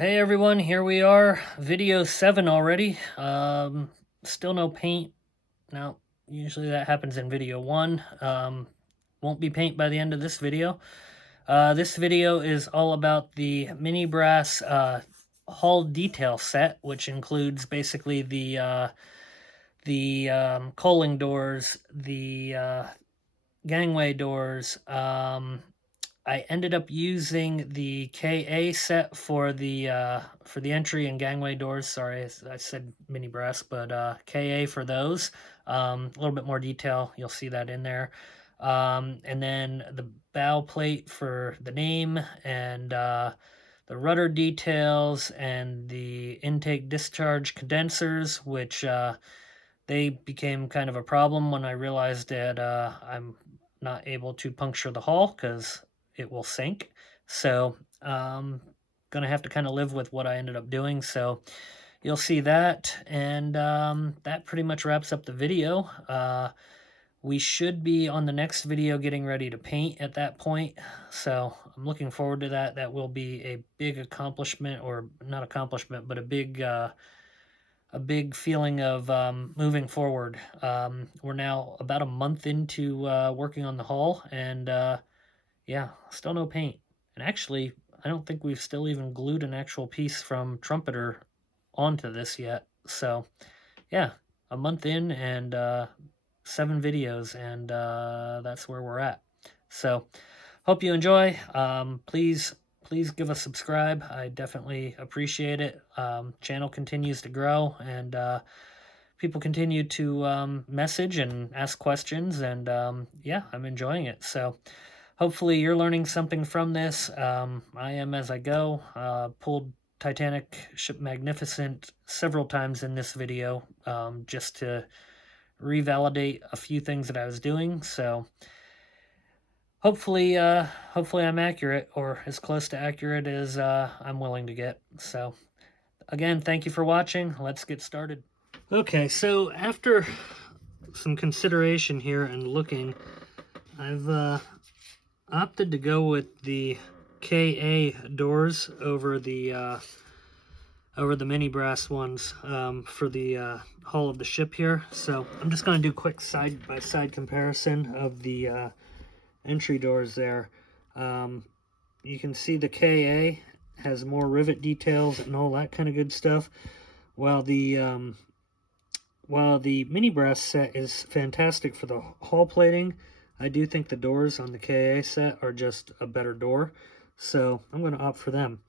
Hey everyone, here we are, video 7 already. Still no paint. Now, usually that happens in video 1. Won't be paint by the end of this video. This video is all about the Minibrass hull detail set, which includes basically the coaling doors, the gangway doors. I ended up using the KA set for the entry and gangway doors. Sorry, I said Minibrass, but KA for those. A little bit more detail, you'll see that in there. And then the bow plate for the name and the rudder details and the intake discharge condensers, which they became kind of a problem when I realized that I'm not able to puncture the hull because it will sink. So gonna have to kind of live with what I ended up doing. So you'll see that, and that pretty much wraps up the video. We should be on the next video getting ready to paint at that point. So I'm looking forward to that. That will be a big accomplishment, or not accomplishment, but a big feeling of moving forward. We're now about a month into working on the hull, and yeah, still no paint. And actually, I don't think we've still even glued an actual piece from Trumpeter onto this yet. So yeah, a month in and 7 videos, and that's where we're at. So hope you enjoy. Please give us a subscribe. I definitely appreciate it. Channel continues to grow, and people continue to message and ask questions, and yeah, I'm enjoying it. So hopefully you're learning something from this. I am as I go. Pulled Titanic Ship Magnificent several times in this video, just to revalidate a few things that I was doing. So hopefully I'm accurate, or as close to accurate as I'm willing to get. So again, thank you for watching. Let's get started. Okay, so after some consideration here and looking, I've opted to go with the KA doors over the Minibrass ones for the hull of the ship here. So I'm just going to do a quick side-by-side comparison of the entry doors there. You can see the KA has more rivet details and all that kind of good stuff, while the Minibrass set is fantastic for the hull plating. I do think the doors on the KA set are just a better door, so I'm going to opt for them.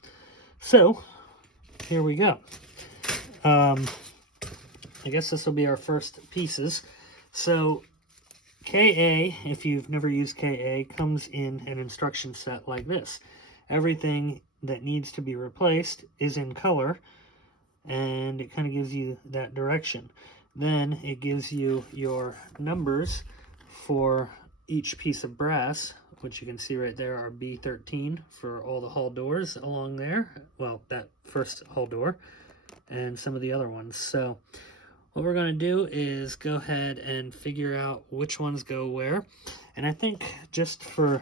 So here we go. I guess this will be our first pieces. So KA, if you've never used KA, comes in an instruction set like this. Everything that needs to be replaced is in color, and it kind of gives you that direction. Then it gives you your numbers for each piece of brass, which you can see right there are B13 for all the hull doors along there. Well, that first hull door and some of the other ones. So what we're going to do is go ahead and figure out which ones go where. And I think just for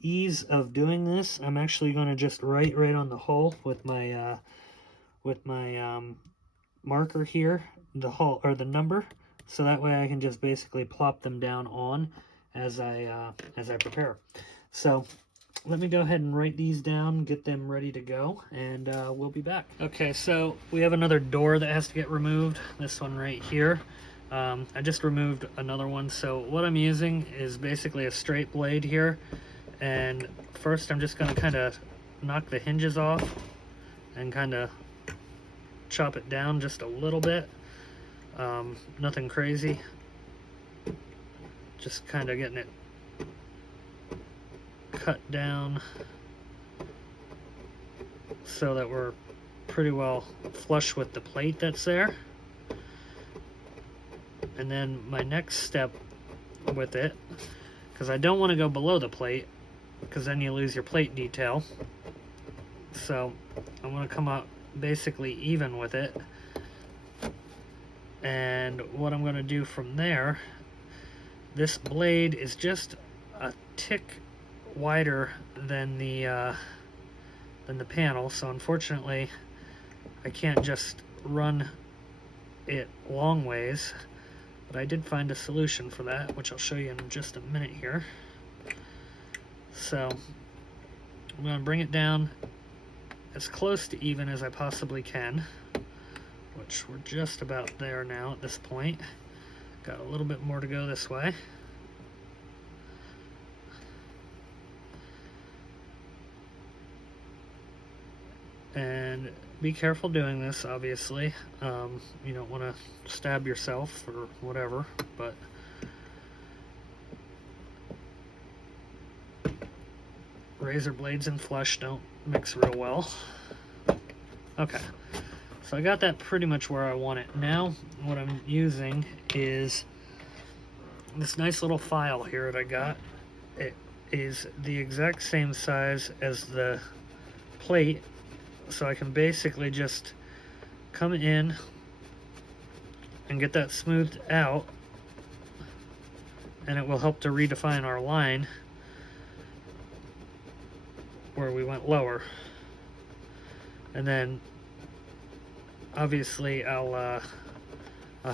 ease of doing this, I'm actually going to just write right on the hull with my marker here, the hull or the number, so that way I can just basically plop them down on as I prepare. So let me go ahead and write these down, get them ready to go, and we'll be back. Okay, so we have another door that has to get removed. This one right here. I just removed another one. So what I'm using is basically a straight blade here, and first I'm just going to kind of knock the hinges off and kind of chop it down just a little bit. Nothing crazy, just kind of getting it cut down so that we're pretty well flush with the plate that's there. And then my next step with it, because I don't want to go below the plate because then you lose your plate detail, so I'm going to come out basically even with it. And what I'm going to do from there, this blade is just a tick wider than the panel, so unfortunately I can't just run it long ways, but I did find a solution for that, which I'll show you in just a minute here. So I'm going to bring it down as close to even as I possibly can, which we're just about there now at this point. Got a little bit more to go this way. And be careful doing this, obviously. You don't want to stab yourself or whatever, but razor blades and flush don't mix real well. Okay, so I got that pretty much where I want it. Now what I'm using is this nice little file here that I got. It is the exact same size as the plate, so I can basically just come in and get that smoothed out, and it will help to redefine our line where we went lower. And then obviously I'll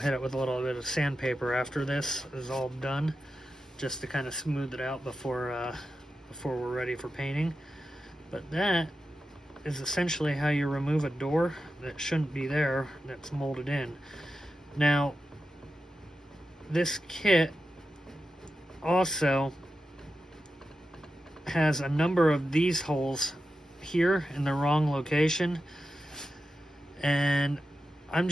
hit it with a little bit of sandpaper after this is all done, just to kind of smooth it out before we're ready for painting. But that is essentially how you remove a door that shouldn't be there, that's molded in. Now, this kit also has a number of these holes here in the wrong location, and I'm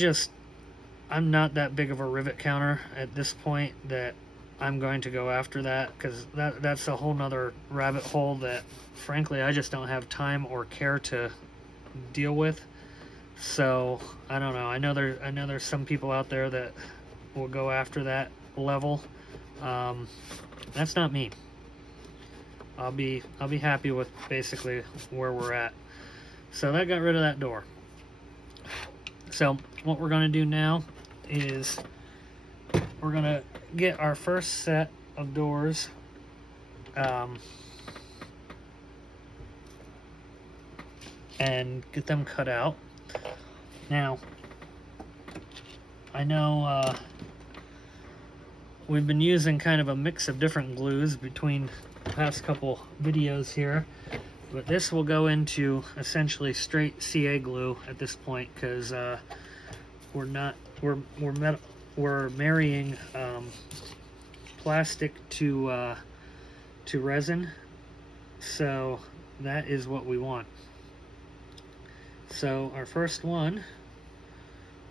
not that big of a rivet counter at this point that I'm going to go after that, because that's a whole nother rabbit hole that frankly I just don't have time or care to deal with. So I don't know. I know there's some people out there that will go after that level. That's not me. I'll be happy with basically where we're at. So that got rid of that door. So what we're going to do now is we're going to get our first set of doors and get them cut out. Now, I know we've been using kind of a mix of different glues between the past couple videos here, but this will go into essentially straight CA glue at this point, because we're marrying plastic to resin, so that is what we want. So our first one,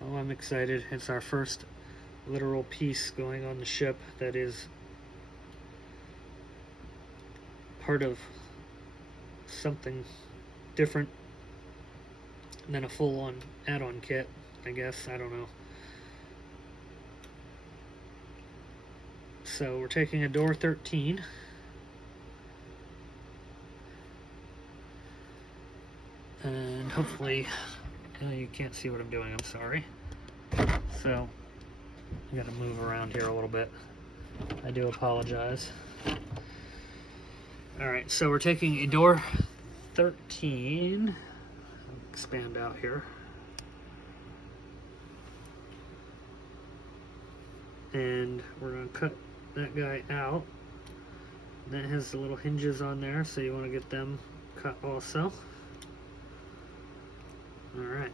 oh, I'm excited. It's our first literal piece going on the ship that is part of something different than a full-on add-on kit, I guess. I don't know. So we're taking a door 13. And hopefully, you can't see what I'm doing, I'm sorry. So, I gotta move around here a little bit. I do apologize. Alright, so we're taking a door 13. I'll expand out here. And we're gonna cut that guy out. That has the little hinges on there, so you want to get them cut also. Alright.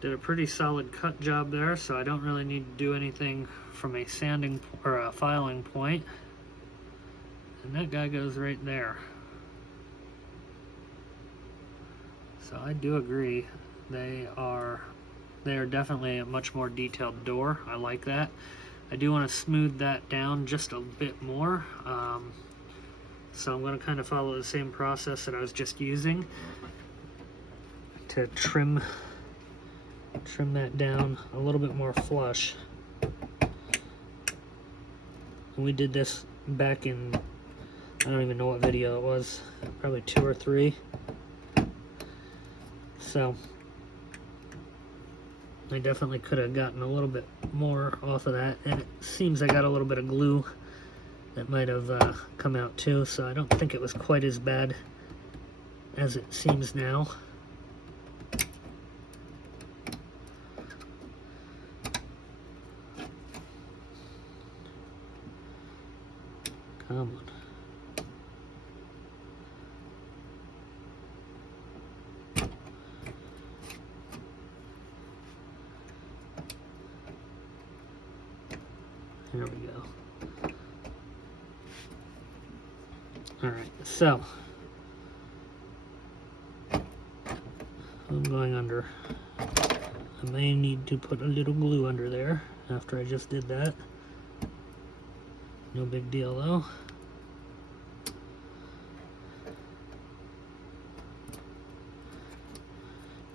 Did a pretty solid cut job there, so I don't really need to do anything from a sanding or a filing point. And that guy goes right there. So I do agree, they are definitely a much more detailed door. I like that. I do want to smooth that down just a bit more. So I'm going to kind of follow the same process that I was just using to trim that down a little bit more flush. And we did this back in, I don't even know what video it was, probably 2 or 3. So I definitely could have gotten a little bit more off of that, and it seems I got a little bit of glue that might have come out too, so I don't think it was quite as bad as it seems now. Come on. There we go. Alright, so I'm going under. I may need to put a little glue under there after I just did that. No big deal though.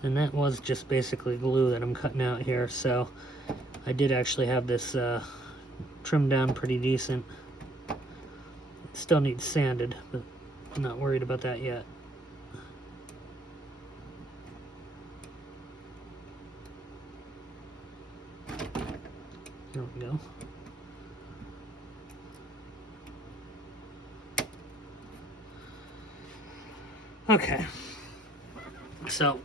And that was just basically glue that I'm cutting out here, so I did actually have this trimmed down pretty decent. It still needs sanded, but I'm not worried about that yet. There we go. Okay, so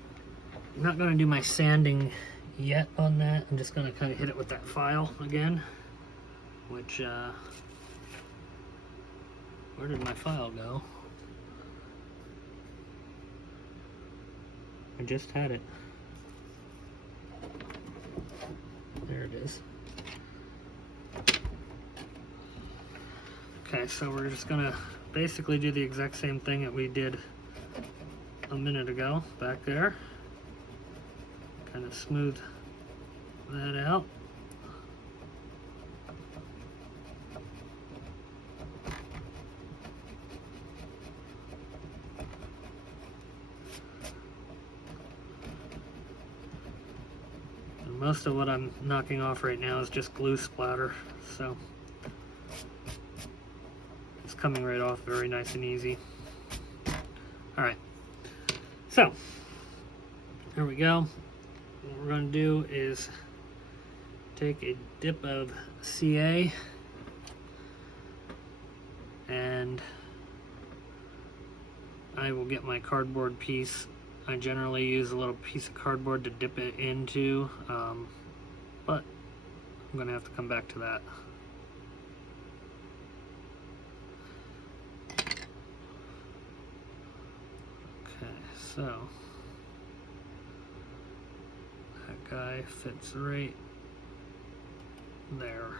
I'm not going to do my sanding yet on that. I'm just going to kind of hit it with that file again, which, where did my file go? I just had it. There it is. Okay, so we're just going to basically do the exact same thing that we did a minute ago back there. Kind of smooth that out. And most of what I'm knocking off right now is just glue splatter, so it's coming right off very nice and easy. Alright, so here we go. What we're going to do is take a dip of CA and I will get my cardboard piece. I generally use a little piece of cardboard to dip it into, but I'm going to have to come back to that. Okay, so that guy fits right there.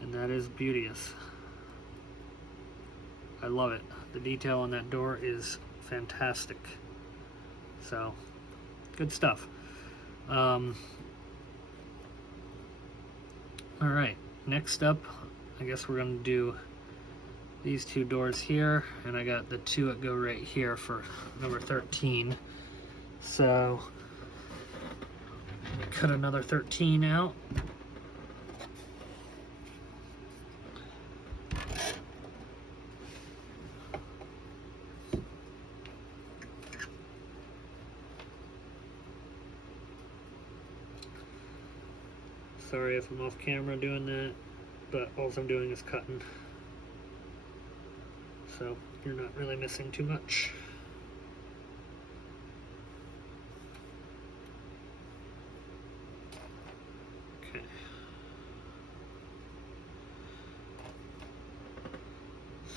And that is beauteous. I love it. The detail on that door is fantastic. So, good stuff. Alright, next up, I guess we're going to do these two doors here, and I got the two that go right here for number 13. So, cut another 13 out. Sorry if I'm off camera doing that, but all I'm doing is cutting. So you're not really missing too much. Okay.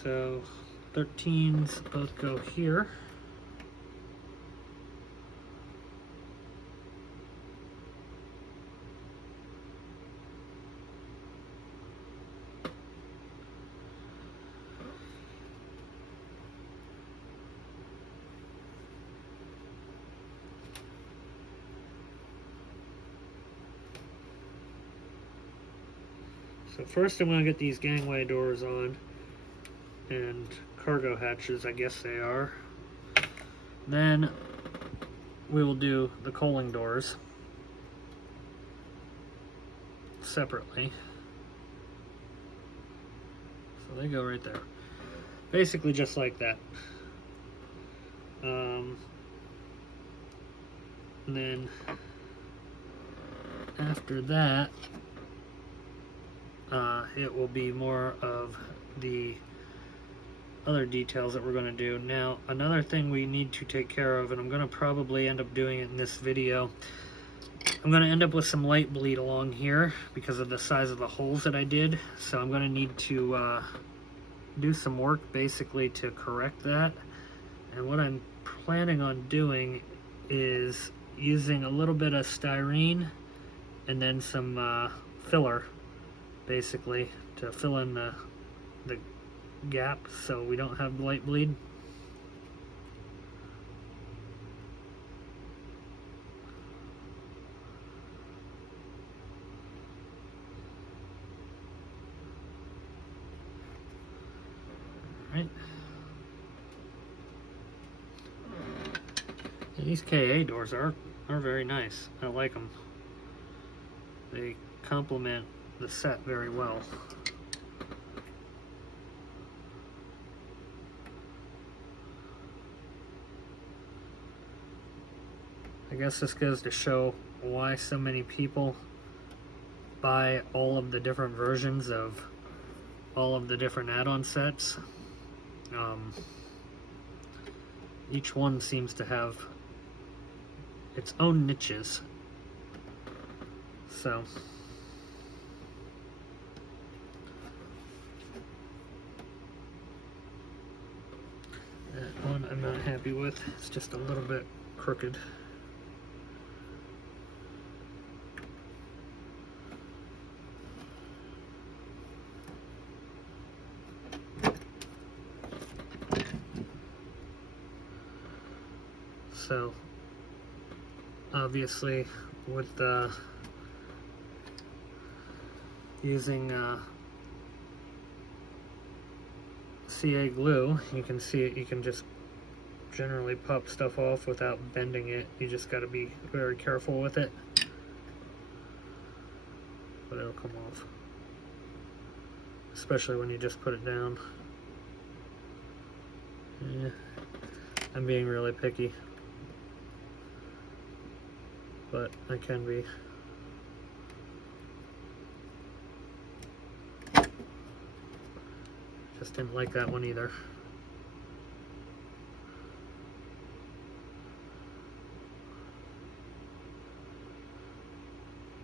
So 13s both go here. So first I'm going to get these gangway doors on, and cargo hatches, I guess they are. Then we will do the coaling doors separately. So they go right there. Basically just like that. And then after that, it will be more of the other details that we're going to do. Now, another thing we need to take care of, and I'm going to probably end up doing it in this video, I'm going to end up with some light bleed along here because of the size of the holes that I did. So I'm going to need to do some work basically to correct that. And what I'm planning on doing is using a little bit of styrene and then some filler basically to fill in the gap so we don't have light bleed. Right. And these KA doors are very nice. I like them. They complement the set very well. I guess this goes to show why so many people buy all of the different versions of all of the different add-on sets. Each one seems to have its own niches. So that one I'm not happy with. It's just a little bit crooked. So obviously with using CA glue, you can see it, you can just generally pop stuff off without bending it. You just got to be very careful with it, but it'll come off, especially when you just put it down. Yeah, I'm being really picky, but I can be. Just didn't like that one either.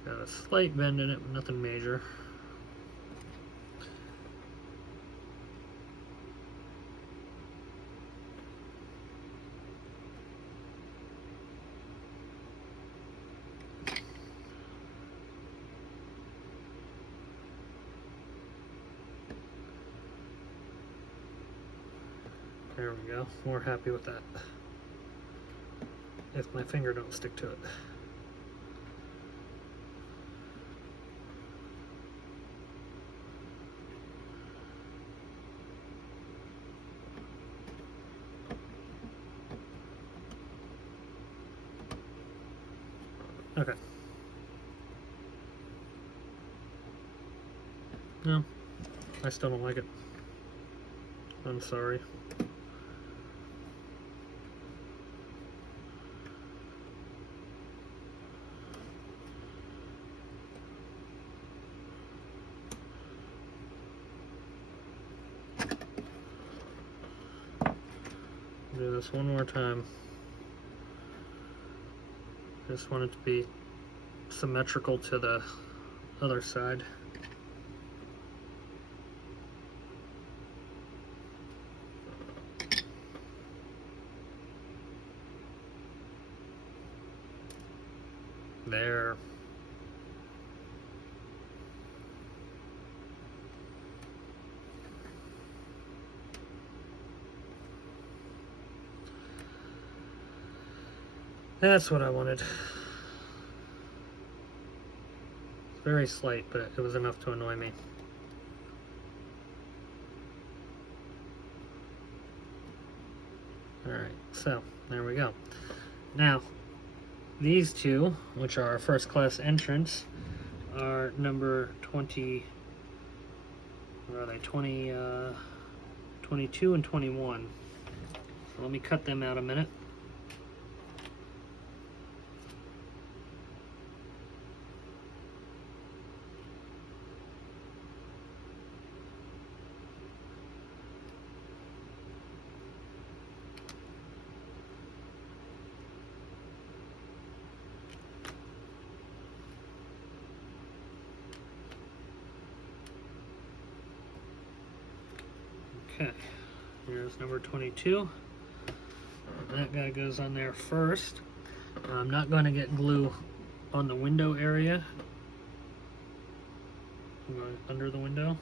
Got a slight bend in it, but nothing major. There we go. More happy with that. If my finger don't stick to it. Okay. No, I still don't like it. I'm sorry. Do this one more time. Just want it to be symmetrical to the other side. There. That's what I wanted. Very slight, but it was enough to annoy me. Alright, so there we go. Now, these two, which are our first class entrants, are number 20, where are they? 22 and 21. So let me cut them out a minute. Okay, here's number 22. That guy goes on there first. I'm not going to get glue on the window area. I'm going under the window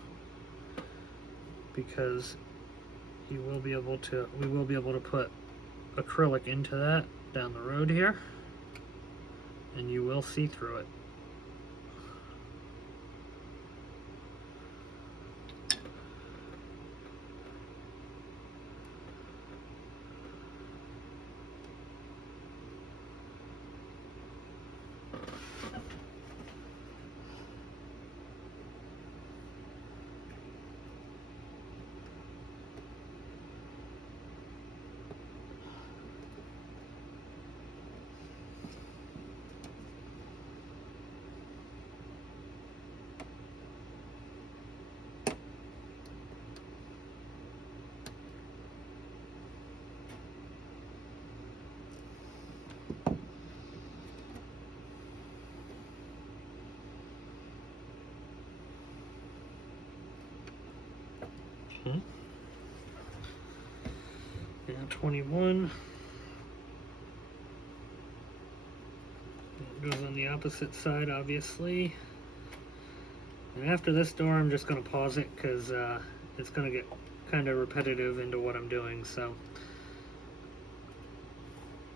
because we will be able to put acrylic into that down the road here, and you will see through it. And 21 it goes on the opposite side, obviously. And after this door, I'm just going to pause it because it's going to get kind of repetitive into what I'm doing, so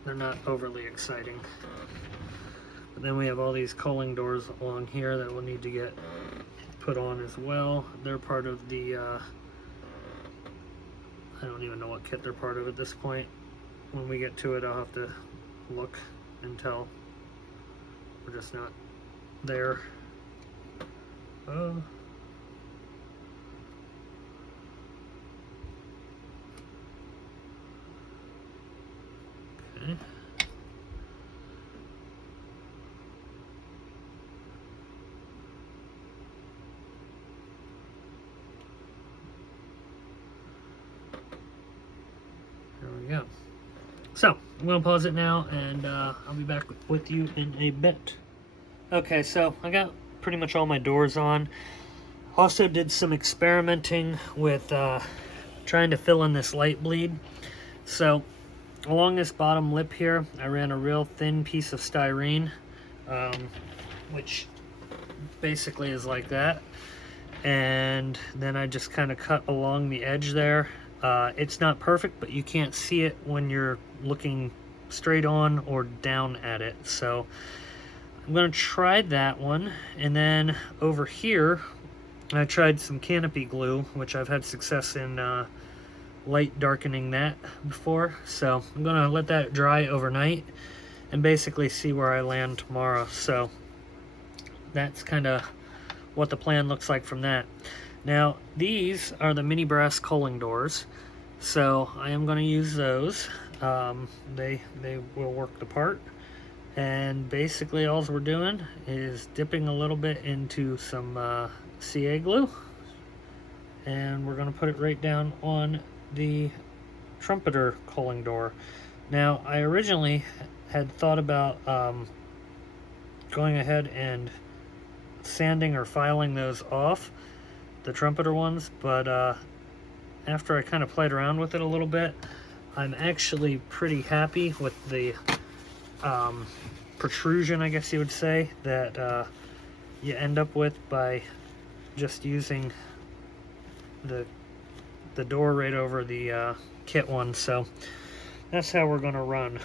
they're not overly exciting. But then we have all these culling doors along here that will need to get put on as well. They're part of the I don't even know what kit they're part of at this point. When we get to it, I'll have to look and tell. We're just not there. Okay. There we go. So, I'm going to pause it now, and I'll be back with you in a bit. Okay, so I got pretty much all my doors on. Also did some experimenting with trying to fill in this light bleed. So, along this bottom lip here, I ran a real thin piece of styrene, which basically is like that. And then I just kind of cut along the edge there. It's not perfect, but you can't see it when you're looking straight on or down at it. So I'm going to try that one. And then over here, I tried some canopy glue, which I've had success in light darkening that before. So I'm going to let that dry overnight and basically see where I land tomorrow. So that's kind of what the plan looks like from that. Now, these are the Minibrass culling doors, so I am going to use those. They will work the part, and basically all we're doing is dipping a little bit into some CA glue, and we're going to put it right down on the Trumpeter culling door. Now, I originally had thought about going ahead and sanding or filing those off, the Trumpeter ones, but after I kind of played around with it a little bit, I'm actually pretty happy with the protrusion, I guess you would say, that you end up with by just using the door right over the kit one. So that's how we're going to run.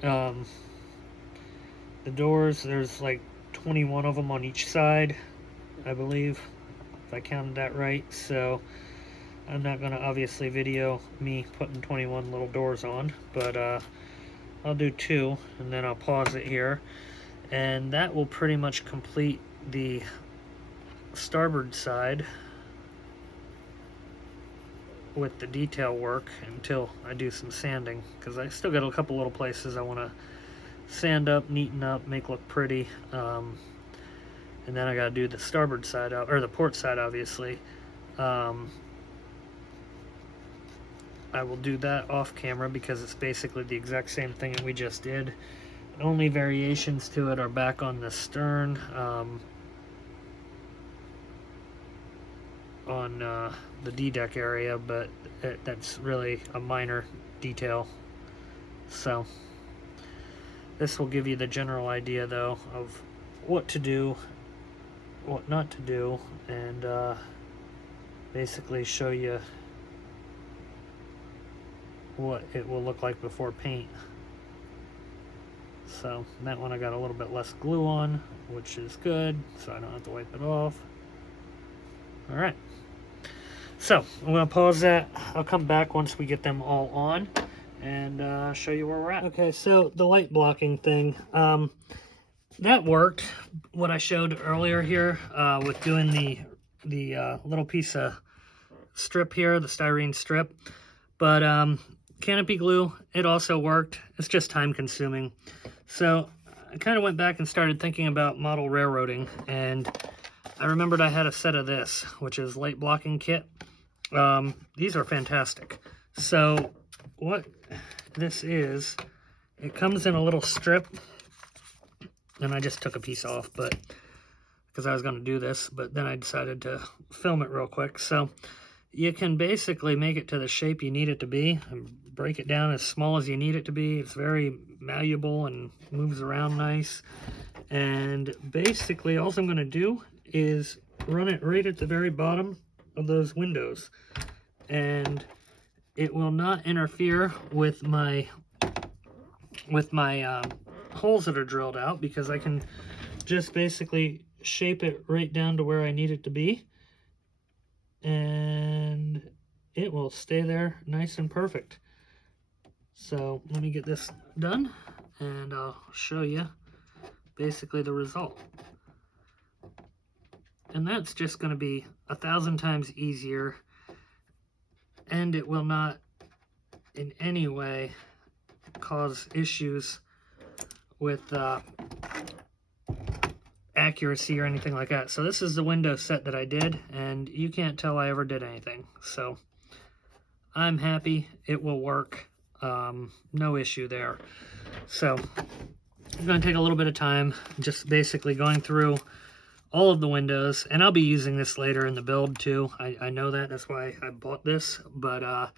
The doors, there's like 21 of them on each side, I believe, if I counted that right. So I'm not going to obviously video me putting 21 little doors on, but I'll do 2 and then I'll pause it here, and that will pretty much complete the starboard side with the detail work until I do some sanding, because I still got a couple little places I want to sand up, neaten up, make look pretty, and then I gotta do the starboard side out, or the port side, obviously. I will do that off camera because it's basically the exact same thing that we just did. Only variations to it are back on the stern. on the D-deck area, but that's really a minor detail. So this will give you the general idea, though, of what to do, what not to do, and basically show you what it will look like before paint. So that one I got a little bit less glue on, which is good, so I don't have to wipe it off. All right, so I'm gonna pause that. I'll come back once we get them all on and show you where we're at. Okay, so the light blocking thing, that worked. What I showed earlier here with doing the little piece of strip here, the styrene strip, but canopy glue, it also worked. It's just time consuming. So I kind of went back and started thinking about model railroading, and I remembered I had a set of this, which is light blocking kit. These are fantastic. So what this is, it comes in a little strip, and I just took a piece off, but because I was going to do this, but then I decided to film it real quick. So you can basically make it to the shape you need it to be and break it down as small as you need it to be. It's very malleable and moves around nice. And basically all I'm going to do is run it right at the very bottom of those windows, and it will not interfere with my holes that are drilled out, because I can just basically shape it right down to where I need it to be, and it will stay there nice and perfect. So let me get this done and I'll show you basically the result. And that's just going to be 1,000 times easier, and it will not in any way cause issues with accuracy or anything like that. So this is the window set that I did, and you can't tell I ever did anything. So I'm happy. It will work. No issue there. So I'm going to take a little bit of time just basically going through all of the windows, and I'll be using this later in the build too. I know that. That's why I bought this, but I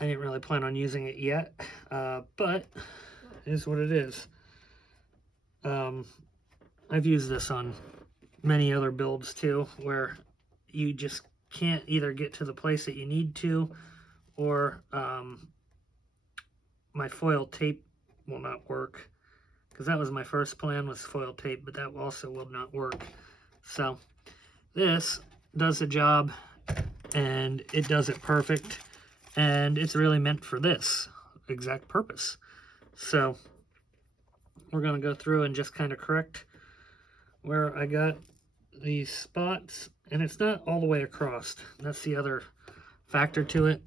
didn't really plan on using it yet. But it is what it is. I've used this on many other builds too, where you just can't either get to the place that you need to, or my foil tape will not work, because that was my first plan, was foil tape, but that also will not work. So this does the job, and it does it perfect, and it's really meant for this exact purpose. So we're going to go through and just kind of correct where I got these spots, and it's not all the way across. That's the other factor to it.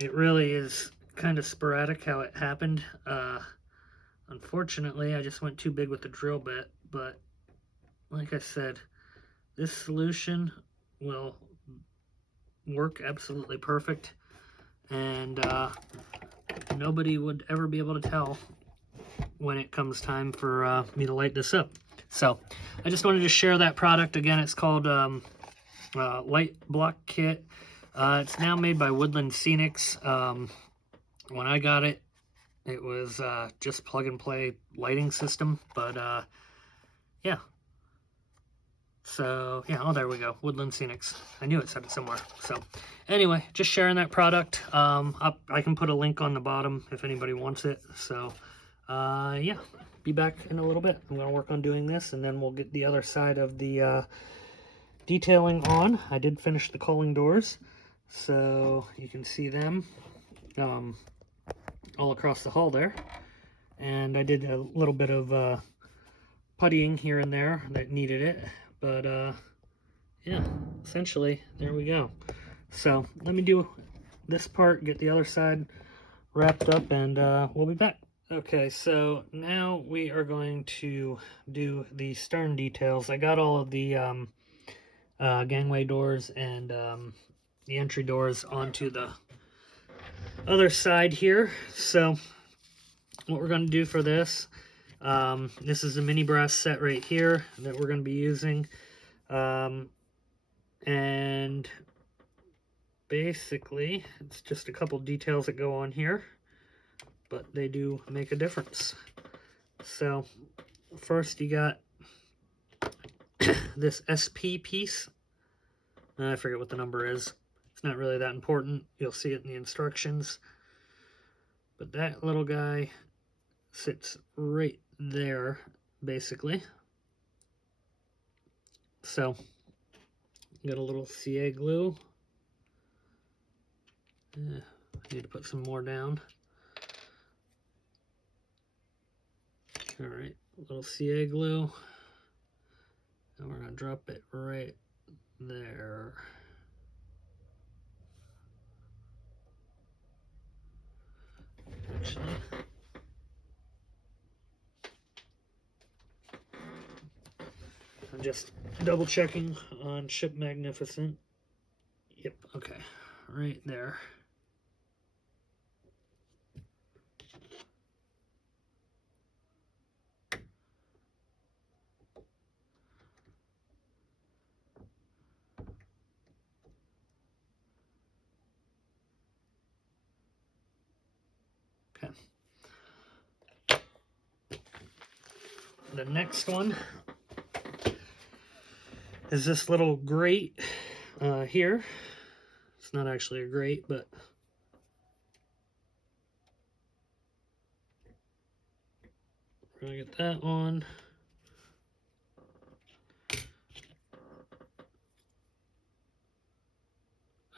It really is kind of sporadic how it happened. Unfortunately, I just went too big with the drill bit, but like I said, this solution will work absolutely perfect, and nobody would ever be able to tell when it comes time for me to light this up. So I just wanted to share that product. Again, it's called Light Block Kit. It's now made by Woodland Scenics. When I got it, it was just plug and play lighting system, but yeah. So yeah, oh, there we go, Woodland Scenics. I knew it said it somewhere. So anyway, just sharing that product. I can put a link on the bottom if anybody wants it. So yeah, be back in a little bit. I'm going to work on doing this, and then we'll get the other side of the detailing on. I did finish the culling doors, so you can see them all across the hall there. And I did a little bit of puttying here and there that needed it, but yeah, essentially there we go. So let me do this part, get the other side wrapped up, and we'll be back. Okay, so now we are going to do the stern details. I got all of the gangway doors and the entry doors onto the other side here. So what we're going to do for this, this is the Minibrass set right here that we're going to be using. And basically, it's just a couple details that go on here, but they do make a difference. So first you got this SP piece. I forget what the number is. It's not really that important. You'll see it in the instructions. But that little guy sits right there, basically. So, got a little CA glue. I need to put some more down. Alright, a little CA glue. And we're going to drop it right there. Actually, I'm just double checking on Ship Magnificent. Yep, okay, right there. Okay. The next one is this little grate here. It's not actually a grate, but we're gonna get that on.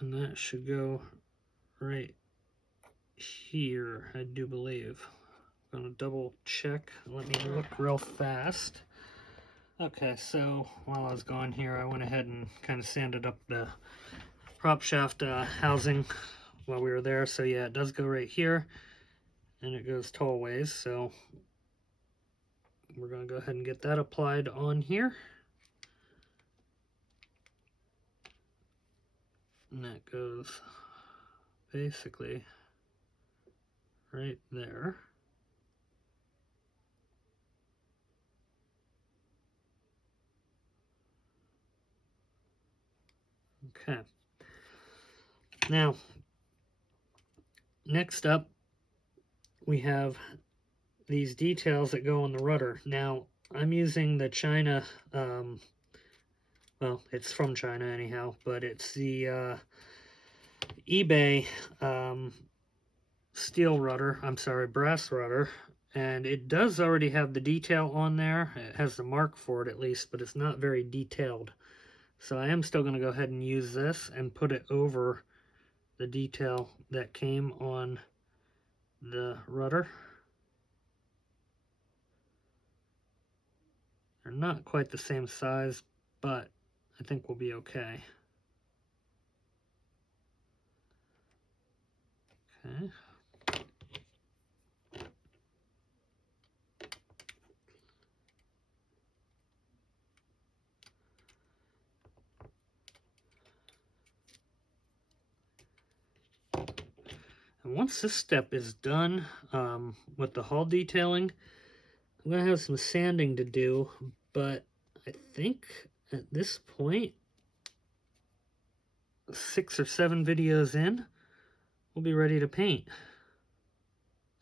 And that should go right here, I do believe. I'm gonna double check. Let me look real fast. Okay, so while I was gone here, I went ahead and kind of sanded up the prop shaft housing while we were there. So yeah, it does go right here, and it goes tall ways. So we're gonna go ahead and get that applied on here. And that goes basically right there. Okay. Now, next up, we have these details that go on the rudder. Now, I'm using the China, well, it's from China anyhow, but it's the eBay steel rudder, I'm sorry, brass rudder, and it does already have the detail on there. It has the mark for it at least, but it's not very detailed. So I am still going to go ahead and use this and put it over the detail that came on the rudder. They're not quite the same size, but I think we'll be okay. Okay. And once this step is done with the hull detailing, I'm going to have some sanding to do, but I think at this point, 6 or 7 videos in, we'll be ready to paint.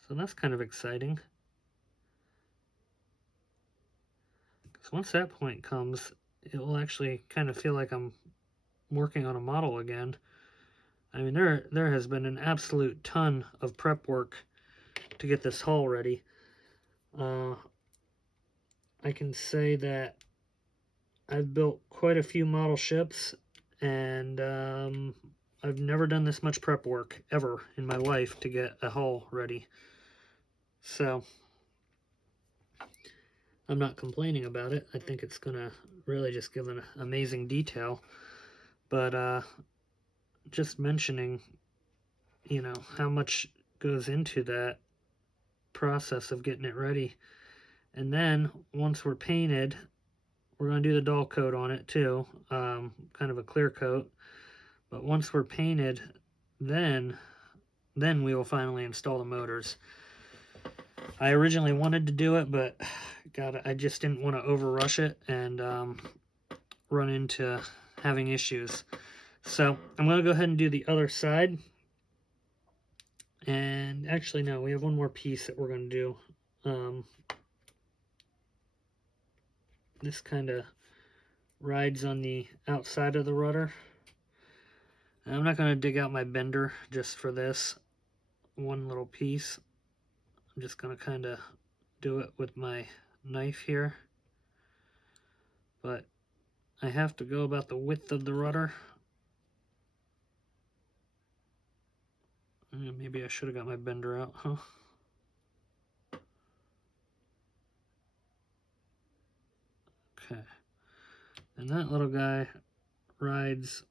So that's kind of exciting. Because once that point comes, it will actually kind of feel like I'm working on a model again. I mean, there has been an absolute ton of prep work to get this hull ready. I can say that I've built quite a few model ships, and I've never done this much prep work ever in my life to get a hull ready. So I'm not complaining about it. I think it's gonna really just give an amazing detail. But just mentioning, you know, how much goes into that process of getting it ready. And then once we're painted, we're going to do the dull coat on it too, kind of a clear coat. But once we're painted, then we will finally install the motors. I originally wanted to do it, but God, I just didn't want to overrush it and run into having issues. So I'm going to go ahead and do the other side. And actually, no, we have one more piece that we're going to do. This kind of rides on the outside of the rudder. And I'm not going to dig out my bender just for this one little piece. I'm just going to kind of do it with my knife here. But I have to go about the width of the rudder. Maybe I should have got my bender out, huh? Okay. And that little guy rides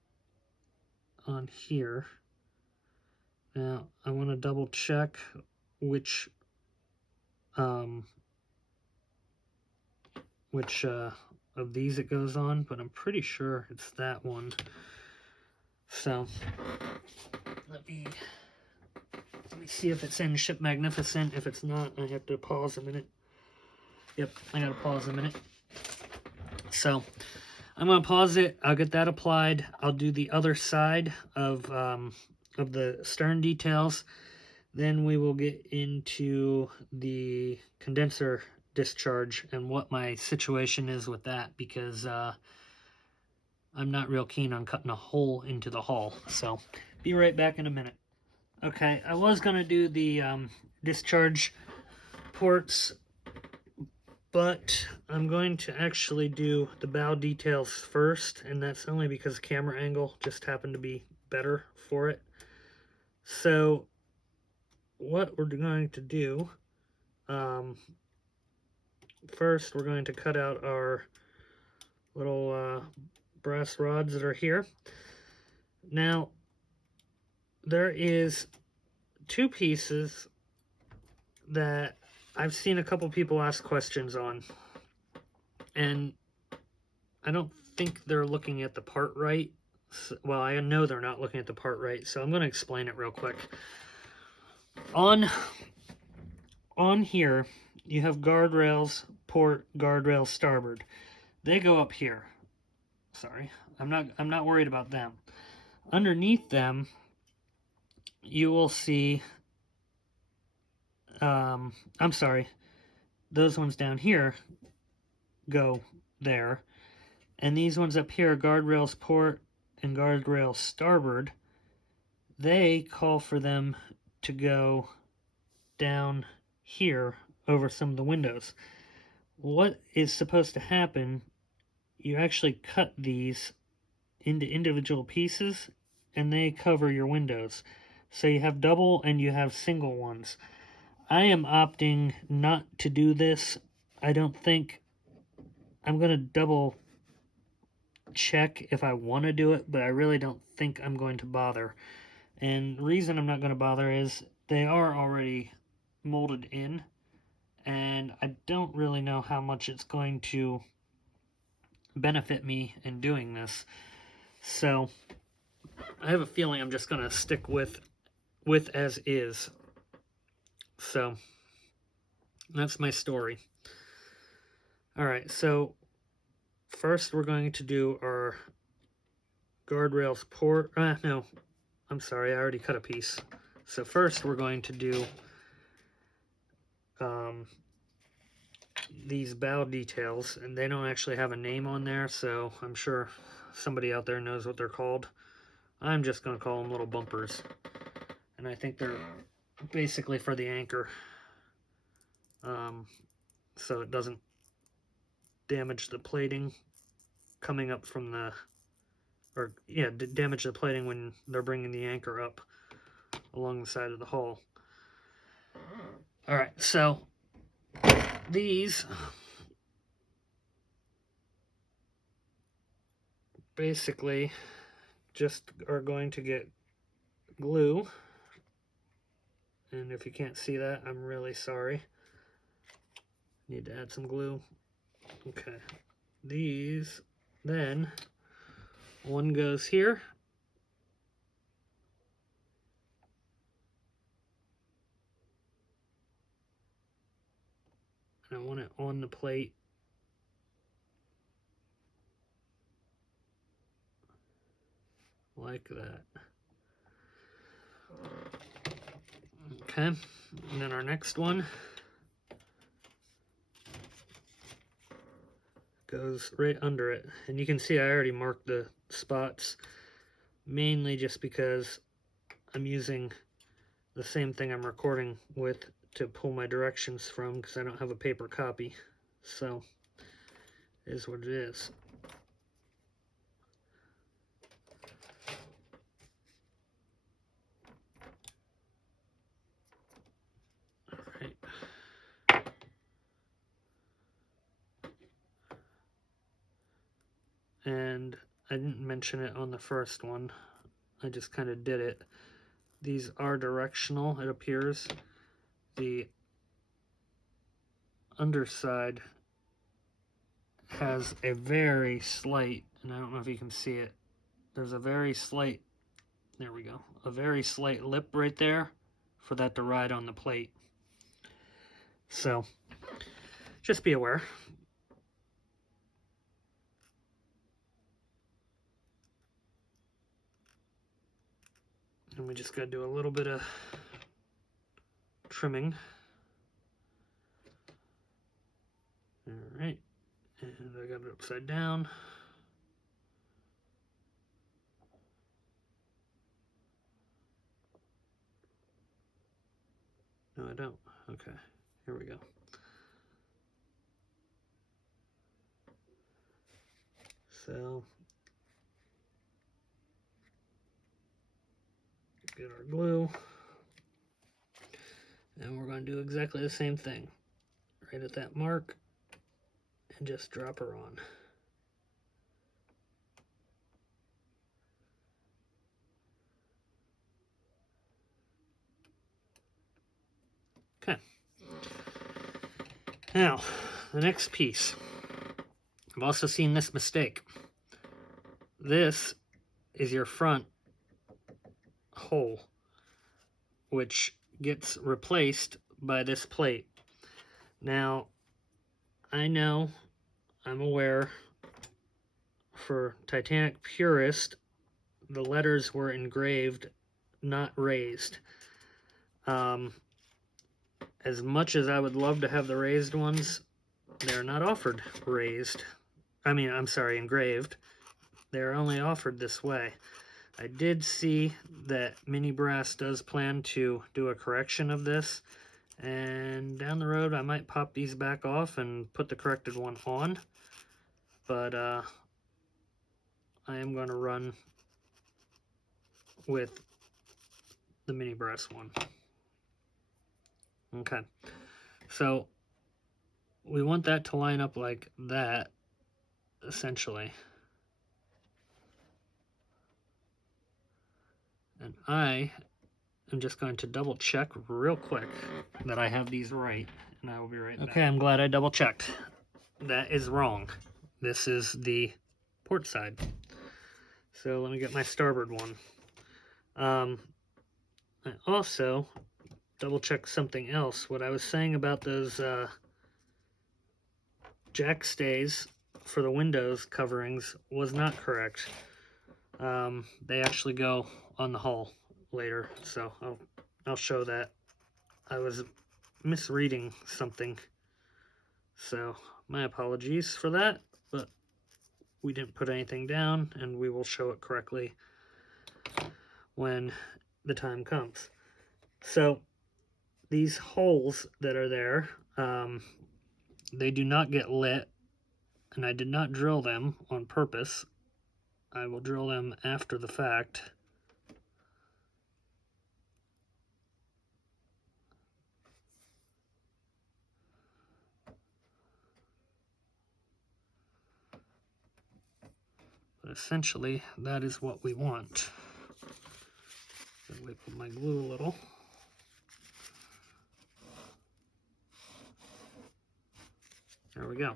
on here. Now, I want to double check which of these it goes on, but I'm pretty sure it's that one. So, let me see if it's in Ship Magnificent. If it's not, I have to pause a minute. Yep, I gotta pause a minute. So, I'm gonna pause it. I'll get that applied. I'll do the other side of the stern details. Then we will get into the condenser discharge and what my situation is with that, because I'm not real keen on cutting a hole into the hull. So be right back in a minute. Okay, I was going to do the discharge ports, but I'm going to actually do the bow details first, and that's only because camera angle just happened to be better for it. So what we're going to do, first we're going to cut out our little brass rods that are here. Now, there is two pieces that I've seen a couple people ask questions on, and I don't think they're looking at the part right. Well, I know they're not looking at the part right, so I'm going to explain it real quick. On here, you have guardrails, port, guardrails, starboard. They go up here. Sorry, I'm not worried about them. Underneath them, you will see, I'm sorry, those ones down here go there. And these ones up here, guardrails port and guardrails starboard, they call for them to go down here over some of the windows. What is supposed to happen, you actually cut these into individual pieces and they cover your windows. So you have double and you have single ones. I am opting not to do this. I don't think I'm going to double check if I want to do it, but I really don't think I'm going to bother. And the reason I'm not going to bother is they are already molded in, and I don't really know how much it's going to benefit me in doing this. So I have a feeling I'm just going to stick with as is. So that's my story. All right, so first we're going to do our guardrails port. No, I'm sorry, I already cut a piece. So first we're going to do these bow details, and they don't actually have a name on there, so I'm sure somebody out there knows what they're called. I'm just going to call them little bumpers, and I think they're basically for the anchor, so it doesn't damage the plating coming up from the, or yeah, damage the plating when they're bringing the anchor up along the side of the hull. Alright, so these basically just are going to get glue, and if you can't see that, I'm really sorry. Need to add some glue. Okay, these, then one goes here, and I want it on the plate like that. Okay, and then our next one goes right under it. And you can see I already marked the spots, mainly just because I'm using the same thing I'm recording with to pull my directions from, because I don't have a paper copy. So, it is what it is. Alright. And I didn't mention it on the first one. I just kind of did it. These are directional, it appears. The underside has a very slight, and I don't know if you can see it, there's a very slight, there we go, a very slight lip right there for that to ride on the plate. So, just be aware. And we just got to do a little bit of trimming. Alright, and I got it upside down. No, I don't. Okay, here we go. So, get our glue. And we're going to do exactly the same thing. Right at that mark, and just drop her on. Okay. Now, the next piece. I've also seen this mistake. This is your front hole, which gets replaced by this plate. Now, I know, I'm aware, for Titanic Purist, the letters were engraved, not raised. As much as I would love to have the raised ones, they're not offered raised. I'm sorry, engraved. They're only offered this way. I did see that Minibrass does plan to do a correction of this, and down the road I might pop these back off and put the corrected one on, but I am going to run with the Minibrass one. Okay, so we want that to line up like that, essentially. And I am just going to double check real quick that I have these right, and I will be right back. Okay, I'm glad I double checked. That is wrong. This is the port side. So let me get my starboard one. I also double checked something else. What I was saying about those jack stays for the windows coverings was not correct. They actually go on the hull later, so I'll show that. I was misreading something, so my apologies for that, but we didn't put anything down, and we will show it correctly when the time comes. So these holes that are there, they do not get lit, and I did not drill them on purpose. I will drill them after the fact. But essentially, that is what we want. So let me put my glue a little. There we go.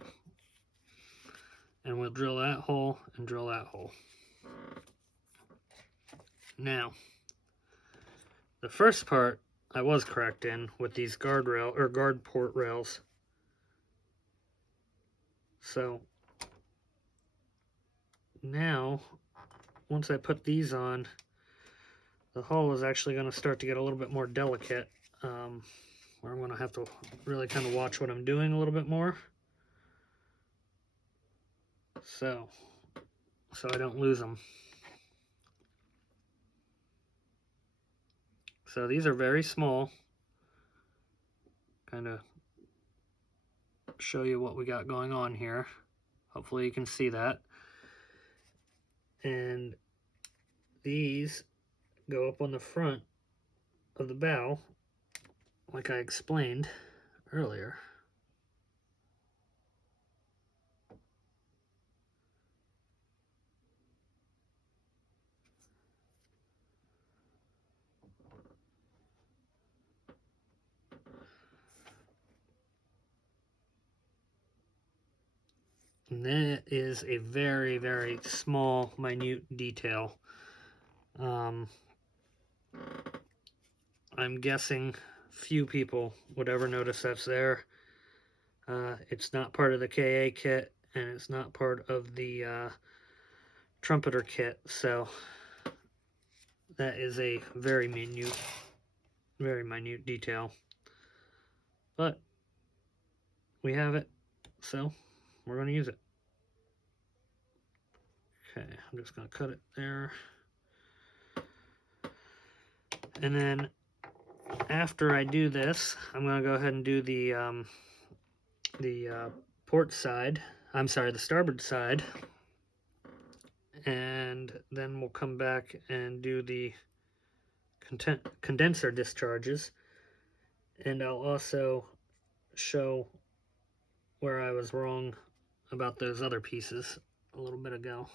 And we'll drill that hole and drill that hole. Now, the first part I was correct in with these guardrail or guard port rails. So now once I put these on, the hull is actually going to start to get a little bit more delicate, where I'm going to have to really kind of watch what I'm doing a little bit more, so I don't lose them. So these are very small. Kind of show you what we got going on here. Hopefully you can see that. And these go up on the front of the bow, like I explained earlier. And that is a very, very small, minute detail. I'm guessing few people would ever notice that's there. It's not part of the KA kit, and it's not part of the trumpeter kit, so that is a very minute detail. But we have it, so we're going to use it. Okay, I'm just going to cut it there. And then after I do this, I'm going to go ahead and do the port side. I'm sorry, the starboard side. And then we'll come back and do the condenser discharges. And I'll also show where I was wrong about those other pieces a little bit ago.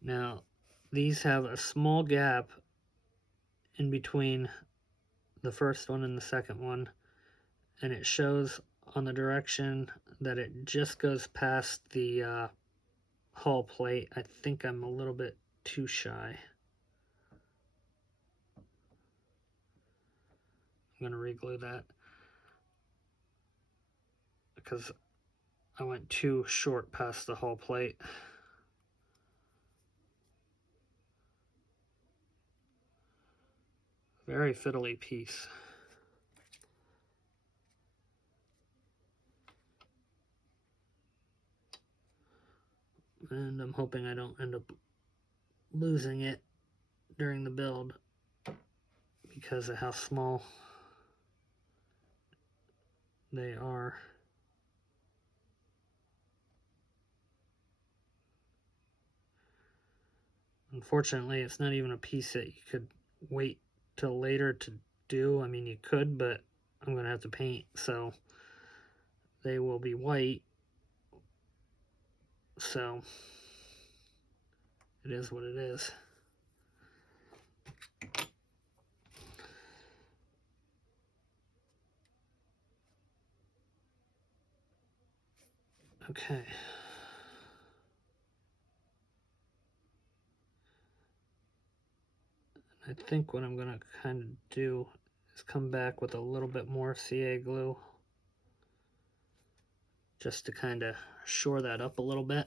Now, these have a small gap in between the first one and the second one, and it shows on the direction that it just goes past the hull plate. I think I'm a little bit too shy. I'm going to re-glue that because I went too short past the hull plate. Very fiddly piece. And I'm hoping I don't end up losing it during the build because of how small they are. Unfortunately, it's not even a piece that you could wait till later to do. I mean, you could, but I'm going to have to paint, so they will be white. So it is what it is. Okay. I think what I'm going to kind of do is come back with a little bit more CA glue just to kind of shore that up a little bit.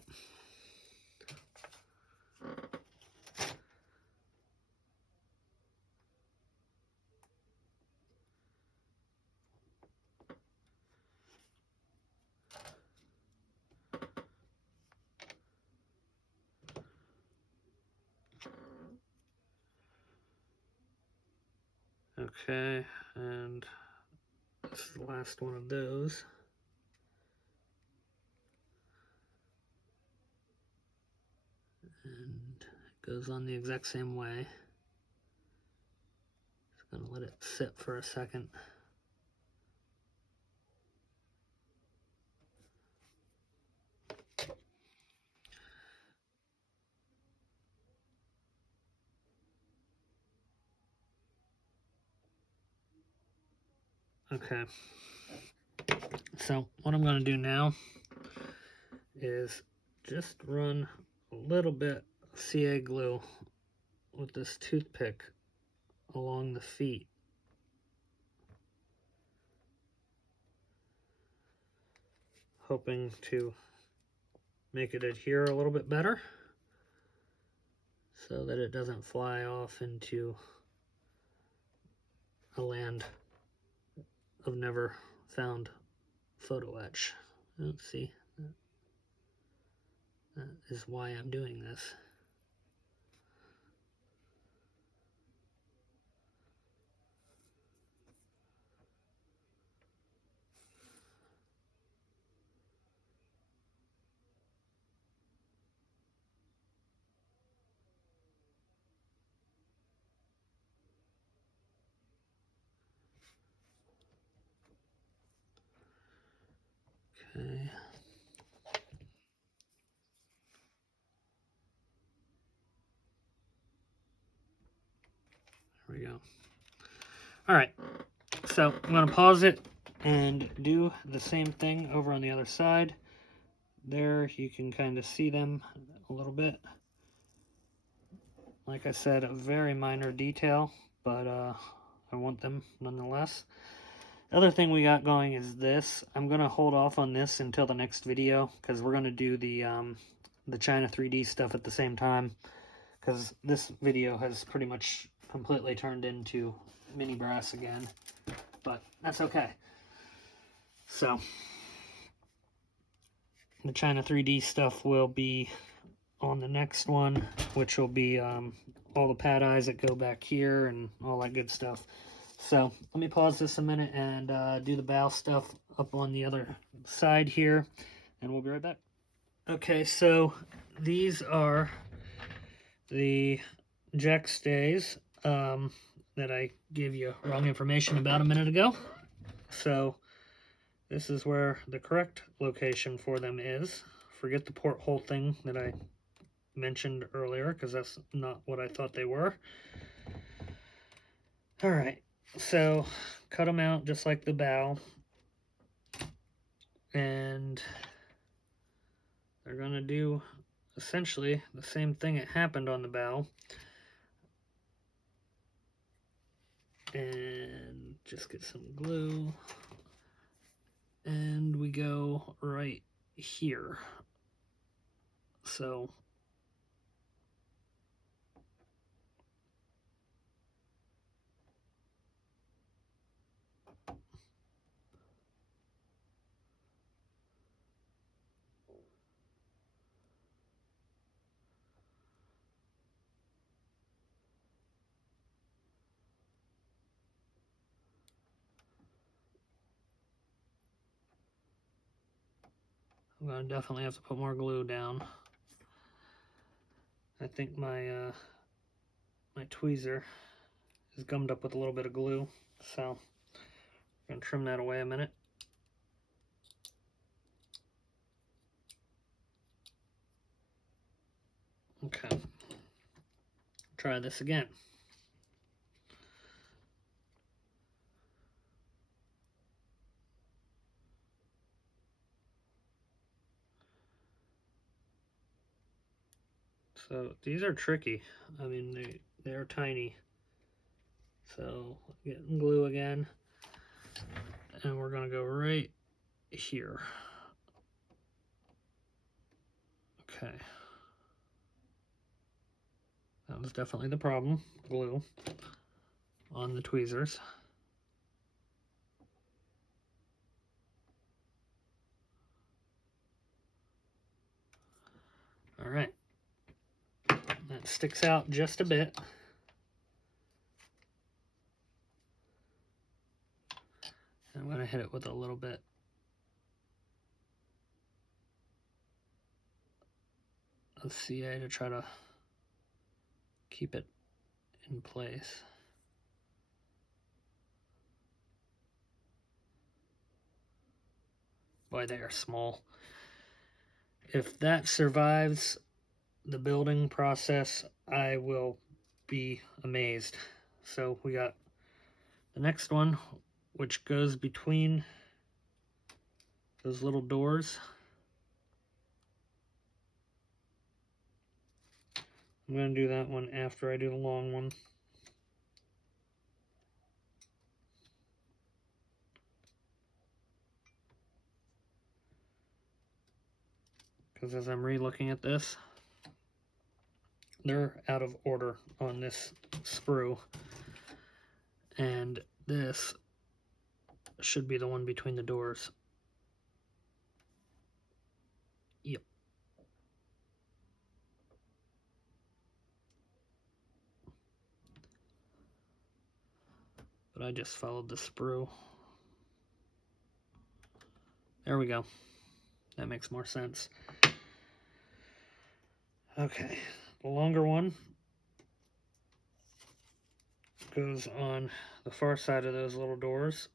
Okay, and this is the last one of those. And it goes on the exact same way. Just gonna let it sit for a second. Okay, so what I'm going to do now is just run a little bit of CA glue with this toothpick along the feet. hoping to make it adhere a little bit better so that it doesn't fly off into a land of never found photo etch. Let's see, that is why I'm doing this. Okay. There we go. All right, so I'm going to pause it and do the same thing over on the other side. There, you can kind of see them a little bit. Like I said, a very minor detail, but I want them nonetheless. The other thing we got going is this. I'm going to hold off on this until the next video because we're going to do the China 3D stuff at the same time, because this video has pretty much completely turned into Minibrass again, but that's okay. So the China 3D stuff will be on the next one, which will be all the pad eyes that go back here and all that good stuff. So let me pause this a minute and do the bow stuff up on the other side here, and we'll be right back. Okay, so these are the jack stays that I gave you wrong information about a minute ago. So this is where the correct location for them is. Forget the porthole thing that I mentioned earlier, because that's not what I thought they were. All right, so cut them out just like the bow, and they're going to do essentially the same thing that happened on the bow. And just get some glue, and we go right here. So I'm gonna definitely have to put more glue down. I think my my tweezer is gummed up with a little bit of glue, so I'm gonna trim that away a minute. Okay, try this again. So these are tricky. I mean, they're tiny. So getting glue again, and we're gonna go right here. Okay. That was definitely the problem, glue on the tweezers. All right. That sticks out just a bit. I'm going to hit it with a little bit of CA to try to keep it in place. Boy, they are small. If that survives the building process, I will be amazed. So we got the next one, which goes between those little doors. I'm going to do that one after I do the long one. because as I'm re-looking at this, they're out of order on this sprue, and this should be the one between the doors. Yep. But I just followed the sprue. There we go. That makes more sense. Okay, the longer one goes on the far side of those little doors.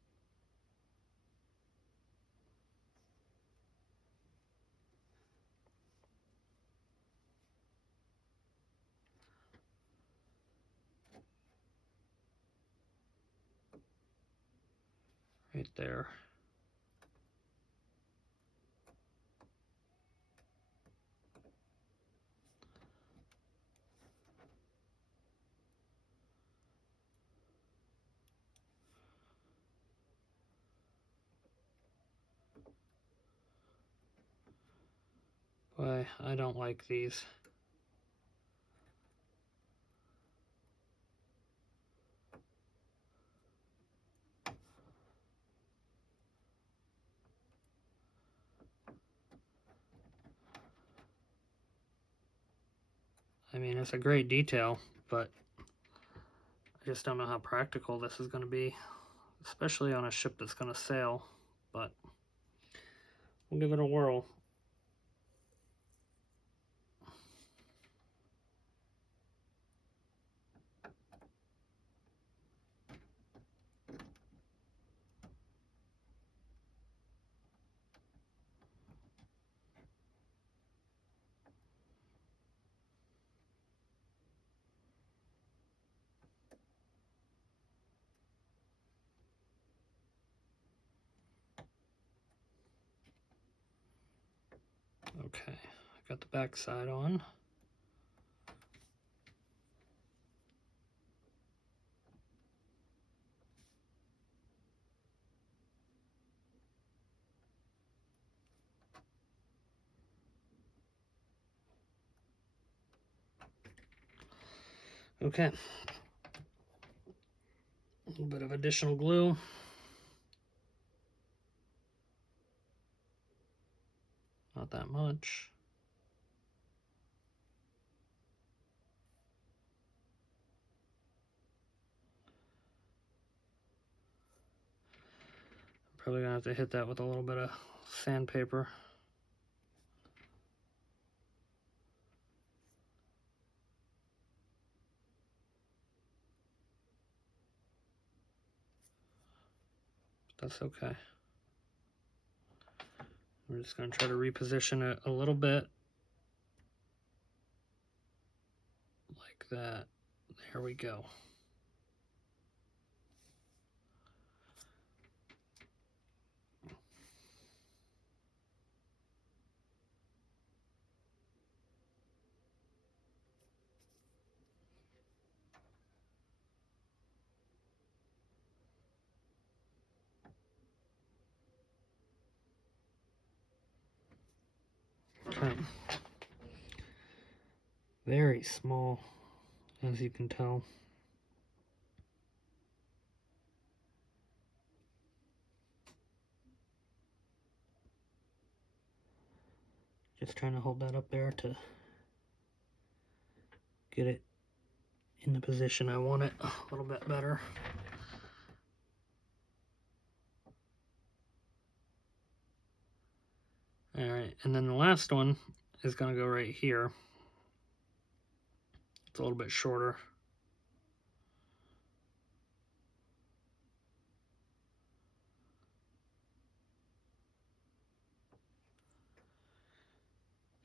Right there. Boy, I don't like these. I mean, it's a great detail, but I just don't know how practical this is going to be, especially on a ship that's going to sail, but we'll give it a whirl. Okay, I got the back side on. Okay, a little bit of additional glue. Not that much. Probably gonna have to hit that with a little bit of sandpaper. But that's okay. We're just gonna try to reposition it a little bit. Like that. There we go. Okay. Very small, as you can tell. Just trying to hold that up there to get it in the position I want it a little bit better. Alright, and then the last one is going to go right here. It's a little bit shorter.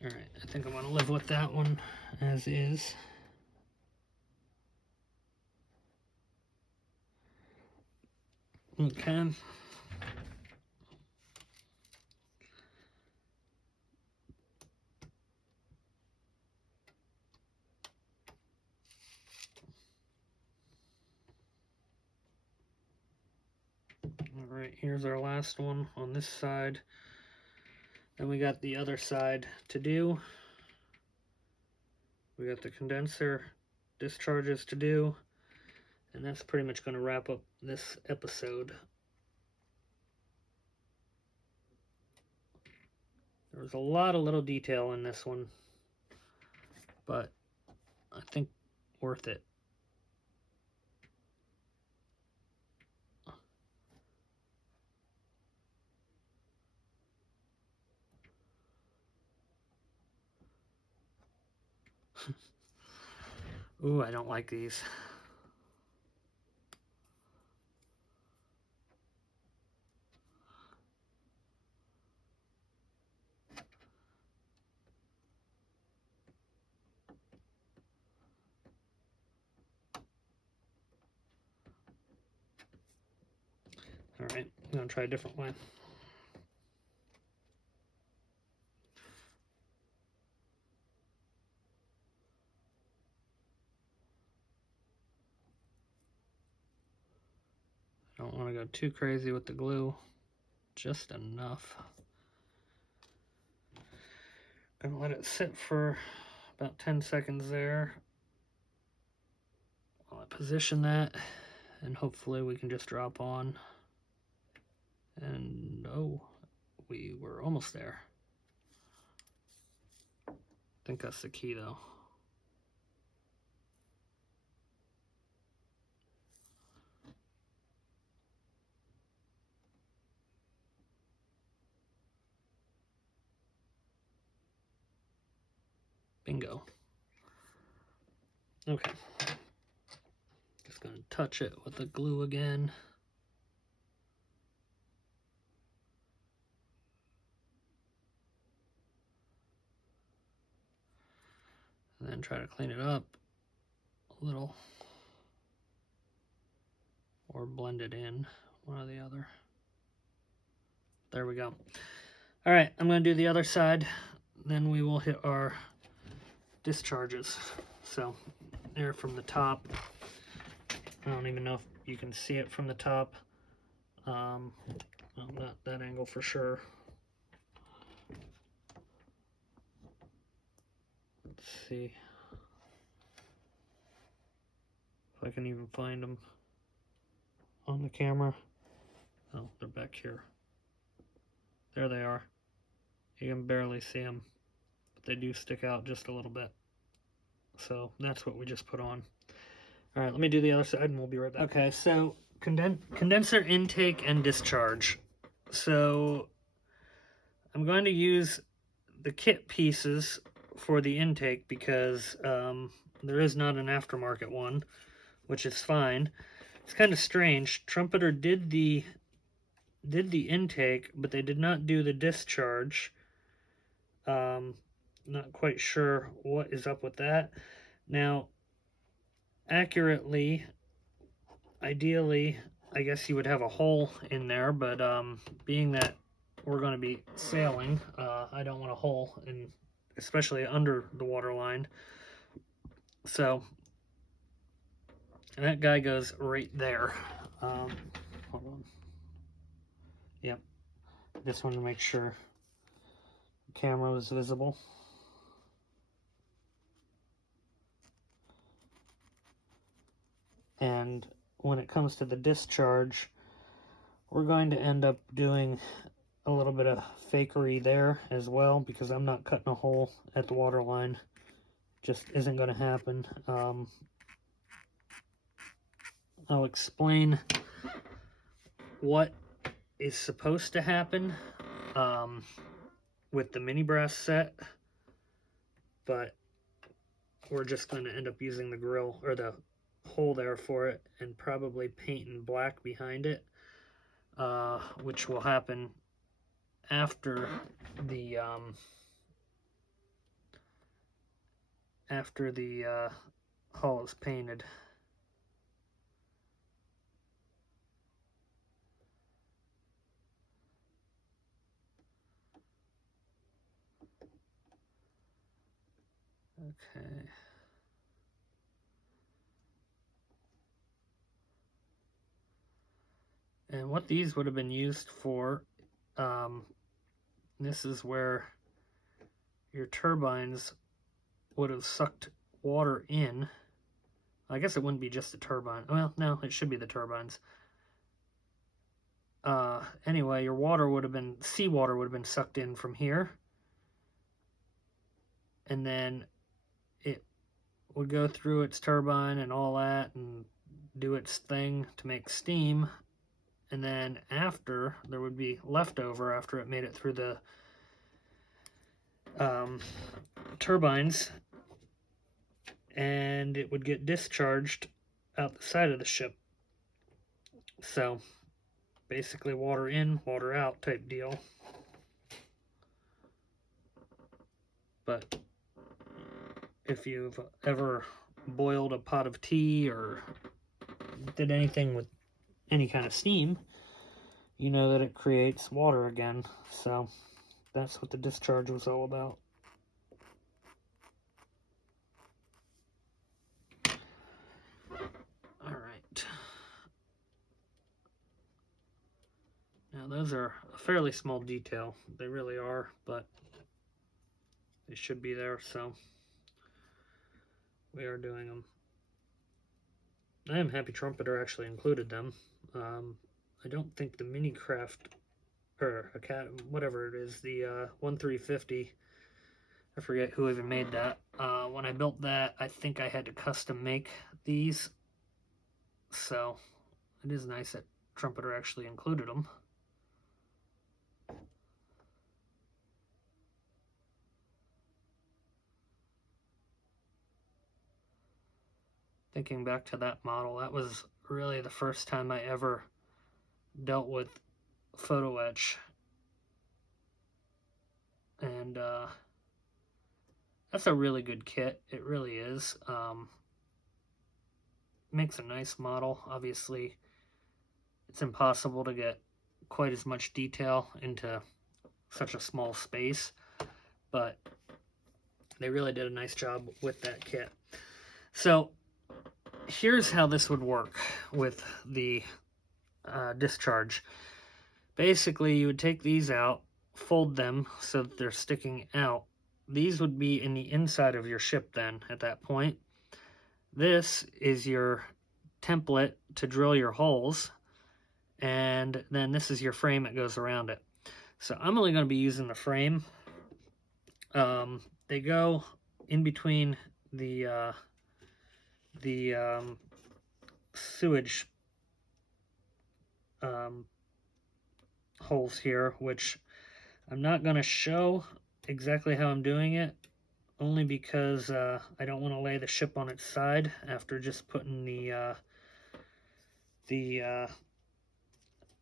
Alright, I think I'm going to live with that one as is. Okay. Alright, here's our last one on this side. Then we got the other side to do. We got the condenser discharges to do. And that's pretty much going to wrap up this episode. There was a lot of little detail in this one, but I think worth it. Ooh, I don't like these. All right, I'm gonna try a different way. I don't want to go too crazy with the glue, just enough. Gonna let it sit for about 10 seconds there. I'll position that, and hopefully we can just drop on. And oh, we were almost there. I think that's the key though. Bingo. Okay. Just gonna touch it with the glue again. And then try to clean it up a little. Or blend it in, one or the other. There we go. All right, I'm gonna do the other side. Then we will hit our discharges. So there from the top. I don't even know if you can see it from the top. Well, not that angle for sure. Let's see if I can even find them on the camera. Oh, they're back here. There they are. You can barely see them, but they do stick out just a little bit. So that's what we just put on. All right, let me do the other side and we'll be right back. Okay, so condenser intake and discharge. So I'm going to use the kit pieces for the intake because there is not an aftermarket one, which is fine. It's kind of strange. Trumpeter did the intake, but they did not do the discharge. Not quite sure what is up with that. Now, accurately, ideally, I guess you would have a hole in there, but being that we're going to be sailing, I don't want a hole, especially under the water line. So, and that guy goes right there. Hold on. Yep. Just wanted to make sure the camera was visible. And when it comes to the discharge, we're going to end up doing a little bit of fakery there as well, because I'm not cutting a hole at the water line. Just isn't going to happen. I'll explain what is supposed to happen with the Minibrass set, but we're just going to end up using the grill or the hole there for it, and probably painting black behind it, which will happen after the hull is painted. Okay. And what these would have been used for, This is where your turbines would have sucked water in. I guess it wouldn't be just the turbine. Well, no, it should be the turbines. Anyway, your water would have been, seawater would have been sucked in from here. And then it would go through its turbine and all that and do its thing to make steam. And then after, there would be leftover after it made it through the turbines, and it would get discharged out the side of the ship. So basically water in, water out type deal. But if you've ever boiled a pot of tea or did anything with any kind of steam, you know that it creates water again. So that's what the discharge was all about. All right. Now those are a fairly small detail. They really are, but they should be there, so we are doing them. I am happy Trumpeter actually included them. I don't think the Minibrass or whatever it is, the 1350, I forget who even made that. When I built that, I think I had to custom make these, so it is nice that Trumpeter actually included them. Thinking back to that model, that was really the first time I ever dealt with photo etch, and that's a really good kit. It really is. Makes a nice model. Obviously, it's impossible to get quite as much detail into such a small space, but they really did a nice job with that kit. So here's how this would work with the discharge. Basically, you would take these out, fold them so that they're sticking out. These would be in the inside of your ship then at that point. This is your template to drill your holes, and then this is your frame that goes around it. So I'm only going to be using the frame. They go in between the sewage holes here, which I'm not going to show exactly how I'm doing it, only because I don't want to lay the ship on its side after just putting the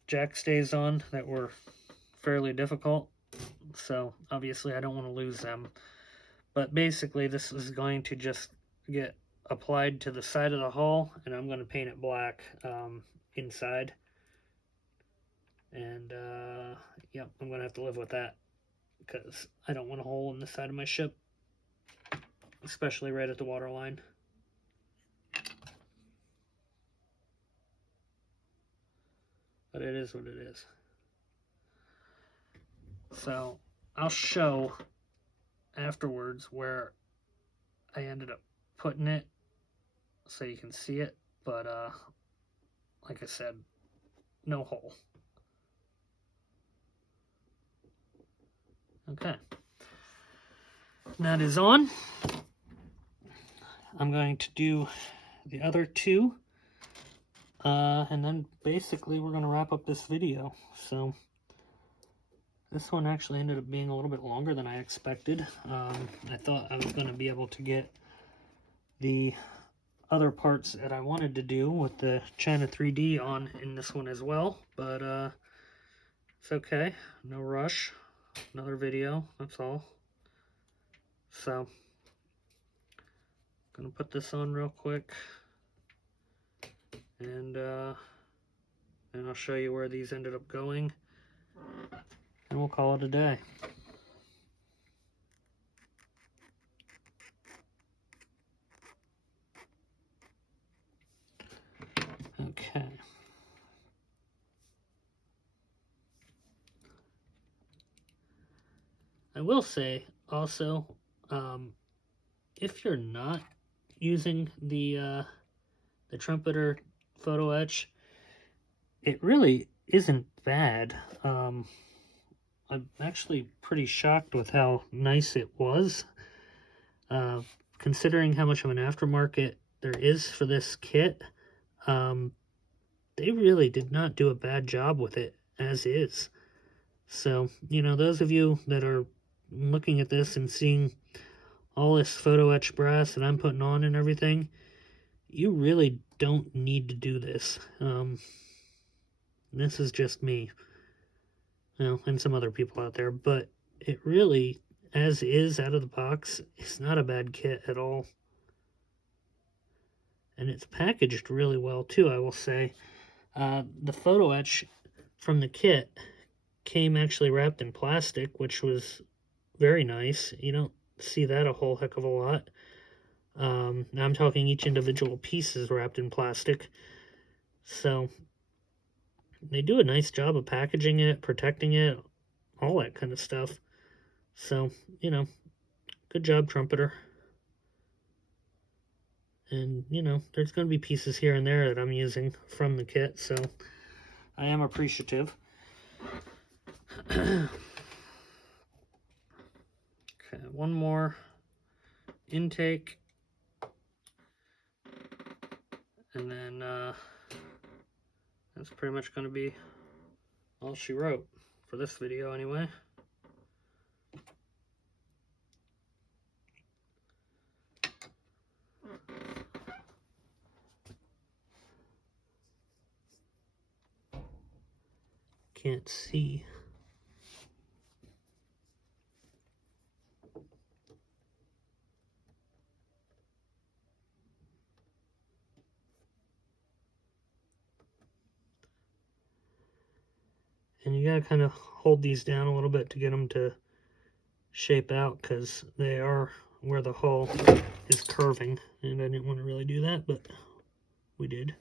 jack stays on that were fairly difficult. So obviously I don't want to lose them. But basically this is going to just get applied to the side of the hull, and I'm going to paint it black inside. And yep, I'm going to have to live with that because I don't want a hole in the side of my ship, especially right at the water line. But it is what it is. So I'll show afterwards where I ended up putting it so you can see it, but like I said, no hole. Okay, that is on. I'm going to do the other two, and then basically we're going to wrap up this video. So this one actually ended up being a little bit longer than I expected. I thought I was going to be able to get the other parts that I wanted to do with the China 3D on in this one as well, but it's okay, no rush. Another video, that's all. So gonna put this on real quick, and I'll show you where these ended up going, and we'll call it a day. Okay. will say also, if you're not using the Trumpeter photo etch, it really isn't bad. I'm actually pretty shocked with how nice it was, considering how much of an aftermarket there is for this kit. They really did not do a bad job with it as is. So, you know, those of you that are looking at this and seeing all this photo etch brass that I'm putting on and everything, you really don't need to do this. This is just me, well, and some other people out there, but it really, as is out of the box, it's not a bad kit at all. And it's packaged really well too, I will say. The photo etch from the kit came actually wrapped in plastic, which was very nice. You don't see that a whole heck of a lot. Now I'm talking each individual piece is wrapped in plastic. So they do a nice job of packaging it, protecting it, all that kind of stuff. So, you know, good job, Trumpeter. And, you know, there's going to be pieces here and there that I'm using from the kit, so I am appreciative. Okay, one more intake. And then that's pretty much going to be all she wrote for this video anyway. Can't see. And you gotta kind of hold these down a little bit to get them to shape out, because they are where the hull is curving, and I didn't want to really do that, but we did.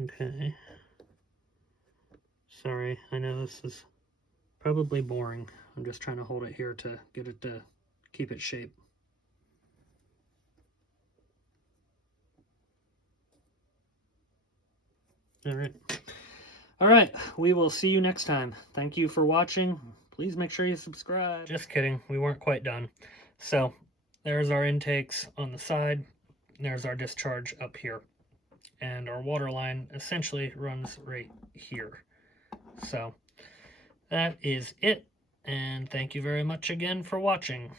Okay. Sorry, I know this is probably boring. I'm just trying to hold it here to get it to keep its shape. All right, we will see you next time. Thank you for watching. Please make sure you subscribe. Just kidding, we weren't quite done. So there's our intakes on the side. There's our discharge up here. And our water line essentially runs right here. So that is it. And thank you very much again for watching.